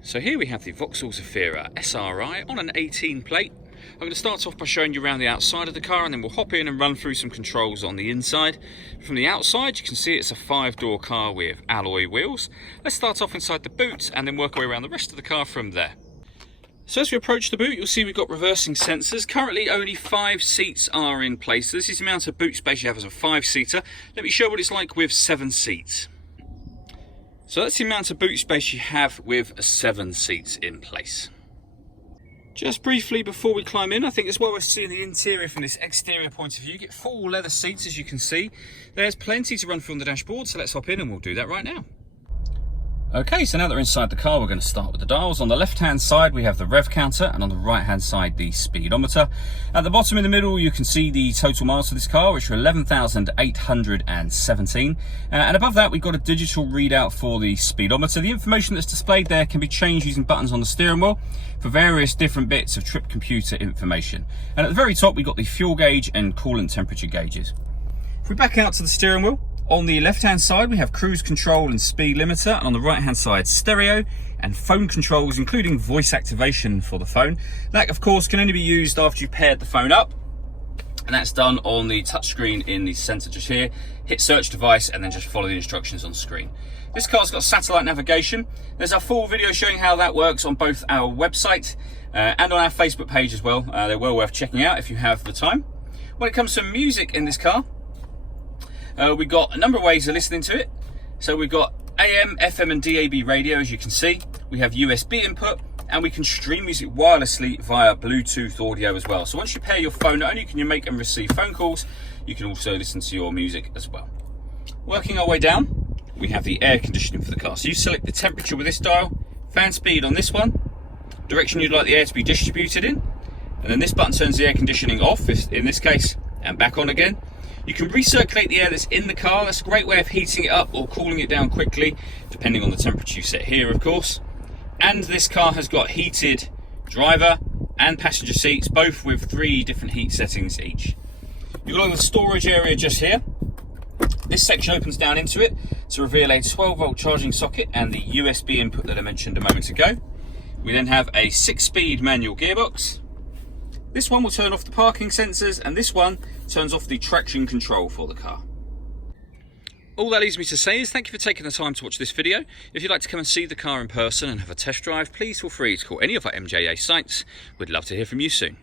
So here we have the Vauxhall Zafira SRI on an 18 plate. I'm going to start off by showing you around the outside of the car, and then we'll hop in and run through some controls on the inside. From the outside you can see it's a 5-door car with alloy wheels. Let's start off inside the boot and then work our way around the rest of the car from there. So as we approach the boot, you'll see we've got reversing sensors. Currently only 5 seats are in place. This is the amount of boot space you have as a 5-seater. Let me show what it's like with 7 seats. So that's the amount of boot space you have with 7 seats in place. Just briefly before we climb in, I think it's well worth seeing the interior from this exterior point of view. You get full leather seats, as you can see. There's plenty to run through on the dashboard, so let's hop in and we'll do that right now. Okay, so now that we're inside the car, we're going to start with the dials. On the left-hand side, we have the rev counter, and on the right-hand side, the speedometer. At the bottom in the middle, you can see the total miles for this car, which are 11,817. And above that, we've got a digital readout for the speedometer. The information that's displayed there can be changed using buttons on the steering wheel for various different bits of trip computer information. And at the very top, we've got the fuel gauge and coolant temperature gauges. If we back out to the steering wheel, on the left-hand side, we have cruise control and speed limiter, and on the right-hand side, stereo and phone controls, including voice activation for the phone. That, of course, can only be used after you've paired the phone up, and that's done on the touchscreen in the centre just here. Hit search device and then just follow the instructions on screen. This car's got satellite navigation. There's a full video showing how that works on both our website and on our Facebook page as well. They're well worth checking out if you have the time. When it comes to music in this car, we've got a number of ways of listening to it. So we've got AM, FM and DAB radio, as you can see. We have USB input, and we can stream music wirelessly via Bluetooth audio as well. So once you pair your phone, not only can you make and receive phone calls, you can also listen to your music as well. Working our way down, we have the air conditioning for the car. So you select the temperature with this dial, fan speed on this one, direction you'd like the air to be distributed in, and then this button turns the air conditioning off, in this case, and back on again. You can recirculate the air that's in the car. That's a great way of heating it up or cooling it down quickly, depending on the temperature you set here, of course. And this car has got heated driver and passenger seats, both with 3 different heat settings each. You've got the storage area just here. This section opens down into it to reveal a 12-volt charging socket and the USB input that I mentioned a moment ago. We then have a 6-speed manual gearbox. This one will turn off the parking sensors, and this one turns off the traction control for the car. All that leaves me to say is thank you for taking the time to watch this video. If you'd like to come and see the car in person and have a test drive, please feel free to call any of our MJA sites. We'd love to hear from you soon.